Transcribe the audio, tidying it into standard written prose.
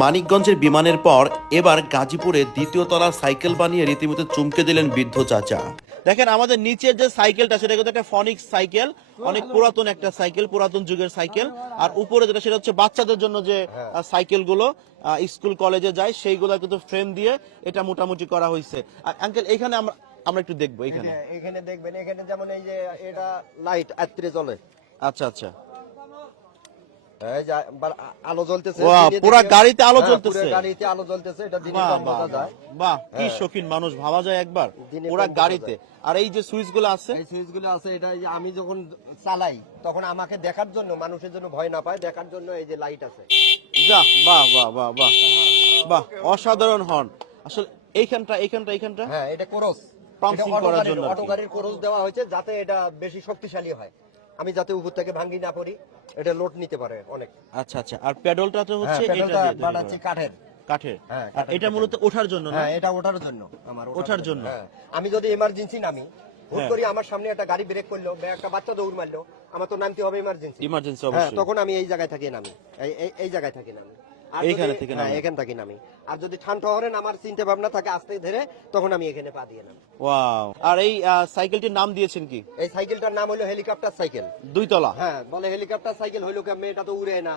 মানিকগঞ্জের বিমানের পর এবার গাজীপুরে দ্বিতীয় তলার সাইকেল বানিয়ে রীতিমতো চমকে দিলেন বৃদ্ধ চাচা। দেখেন আমাদের নিচের যে সাইকেলটা সেটা কিন্তু একটা ফনিক্স সাইকেল, অনেক পুরাতন একটা সাইকেল, পুরাতন যুগের সাইকেল। আর উপরে যেটা সেটা হচ্ছে বাচ্চাদের জন্য যে সাইকেলগুলো স্কুল কলেজে যায় সেইগুলো কিন্তু ফ্রেম দিয়ে এটা মোটামুটি করা হয়েছে। আর আঙ্কেল এখানে আমরা আমরা একটু দেখবো এখানে। এখানে দেখবেন, এখানে যেমন এই যে এটা লাইট আত্রে জ্বলে। আচ্ছা আচ্ছা, এই যে আলো জ্বলতেছে, ওয়াও, পুরো গাড়িতে আলো জ্বলতেছে। পুরো গাড়িতে আলো জ্বলতেছে, এটা দিনে বাহ কম বাহ বোঝা যায়। বাহ, কি শৌখিন মানুষ, ভাবা যায় একবার দিনে পুরো কম বোঝা গাড়িতে। আর এই যে সুইচ গুলো আছে, এই সুইচগুলো আছে, এটা এই যে আমি যখন চালাই তখন আমাকে দেখার জন্য, মানুষের জন্য ভয় না পায় দেখার জন্য এই যে লাইট আছে। বাহ বাহ বাহ বাহ বাহ বাহ, অসাধারণ হর্ন আসলে। এইখানটা হ্যাঁ, এটা কোরস পাম্পিং করার জন্য অটো গাড়ির কোরস দেওয়া হয়েছে যাতে এটা বেশি শক্তিশালী হয়, আমি যাতে উপর থেকে ভাঙ্গি না পড়ি, এটা লোড নিতে পারে অনেক। আচ্ছা আচ্ছা, আর প্যাডলটা তো হচ্ছে এটা প্যাডেলটা দিয়ে তৈরি বানাচ্ছি করা। কাঠের। কাঠের। হ্যাঁ, আর এটা মূলত ওঠার জন্য না? হ্যাঁ, এটা ওঠার জন্য, আমার ওঠার জন্য। হ্যাঁ, আমি যদি এমার্জেন্সি নামি, হুট হ্যাঁ। করে আমার সামনে একটা গাড়ি ব্রেক করলো বা একটা বাচ্চা দৌড় মারলো, আমার তো নামতে হবে এমার্জেন্সি। ইমার্জেন্সি হ্যাঁ, অবশ্যই। তখন আমি এই জায়গায় থাকি নামি, এই জায়গায় থাকি নামি। আর এইখানে যদি- থেকে হ্যাঁ, নামেন। এখান থাকি নামি। আর যদি ঠান্ডা হরেন আমার চিন্তা ভাবনা থাকে আস্তে ধীরে, তখন আমি এখানে পা দিয়ে নামি। ওয়াও, আর এই সাইকেলটির নাম দিয়েছেন কি? এই সাইকেলটার নাম হলো হেলিকপ্টার সাইকেল। দুই তলা। হ্যাঁ, বলে হেলিকপ্টার সাইকেল হইলো কেমনে, এটা তো উড়ে না।